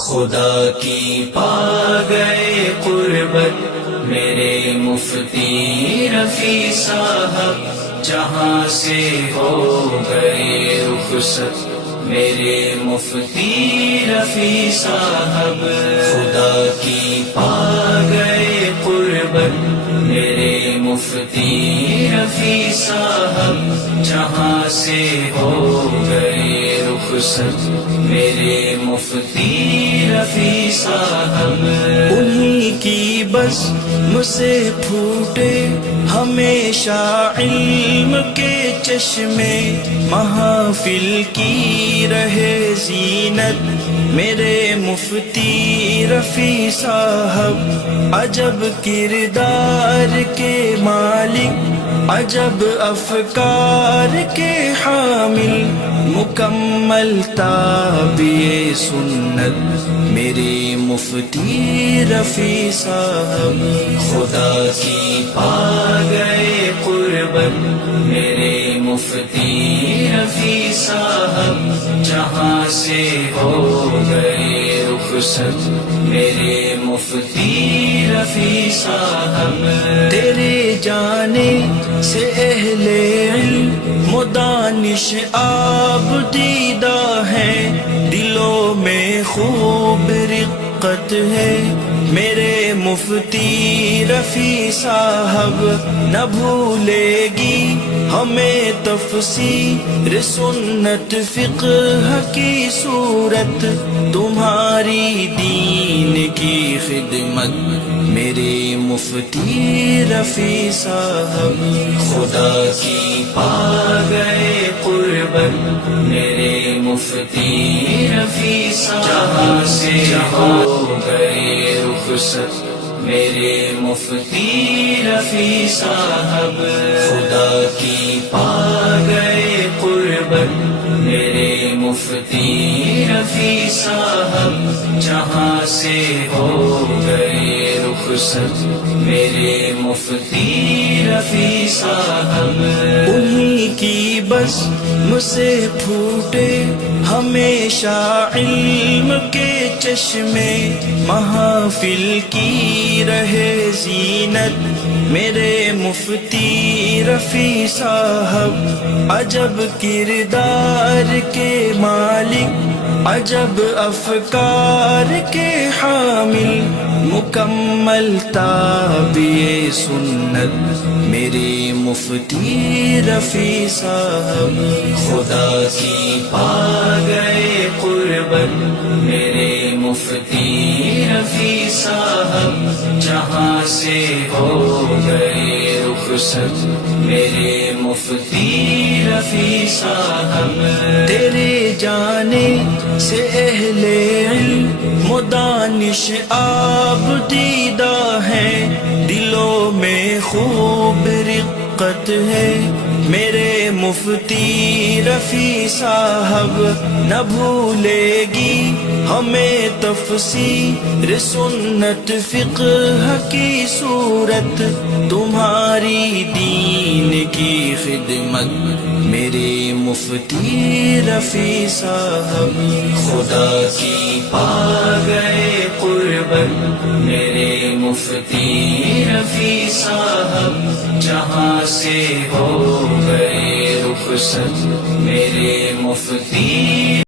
خدا کی پا گئے قربت میرے مفتی رفیع صاحب، جہاں سے ہو گئے رخصت میرے مفتی رفیع صاحب۔ خدا کی پا گئے قربت میرے مفتی رفیع صاحب، جہاں سے ہو گئے رخصت میرے مفتی رفیع صاحب۔ انہی کی بس سے پھوٹے ہمیشہ علم کے چشمے، محافل کی رہے زینت میرے مفتی رفیع صاحب۔ عجب کردار کے مالک، عجب افکار کے حامل، مکمل تابع سنت میرے مفتی رفیع صاحب۔ خدا کی پا گئے قربت میرے مفتی رفیع صاحب، جہاں سے ہو گئے رخصت میرے مفتی رفیع صاحب۔ تیرے جانے سے اہل علم و دانش آب دیدہ ہے، دلوں میں خوب رقت ہے میرے مفتی رفیع صاحب۔ نہ بھولے گی ہمیں تفسیر سنت فقہ کی صورت، تمہاری دین کی خدمت میرے مفتی رفیع صاحب۔ خدا کی پا گئے قربت میرے مفتی رفیع صاحب، جہاں سے ہو گئے رخصت میرے مفتی رفیع صاحب۔ خدا کی پا گئے قربت میرے مفتی رفیع صاحب، جہاں سے ہو گئے رخصت میرے مفتی رفیع صاحب۔ انہی کی بس سے پھوٹے ہمیشہ علم کے چشمے، محافل کی رہے زینت میرے مفتی رفیع صاحب۔ عجب کردار کے مالک، عجب افکار کے حامل، مکمل تابع سنت میرے مفتی رفیع صاحب۔ خدا کی پا گئے قربت میرے مفتی رفیع صاحب، جہاں سے ہو گئے رخصت میرے مفتی رفیع صاحب۔ تیرے جانے سے اہل علم و دانش آب دیدہ ہے، دلوں میں خوب رقت ہے میرے مفتی رفیع صاحب۔ نہ بھولے گی ہمیں تفسیر سنت فقہ کی صورت، تمہاری دین کی خدمت میرے مفتی رفیع صاحب۔ خدا کی پا گئے قربت میرے مفتی رفیع صاحب، جہاں سے ہو گئے رخصت میرے مفتی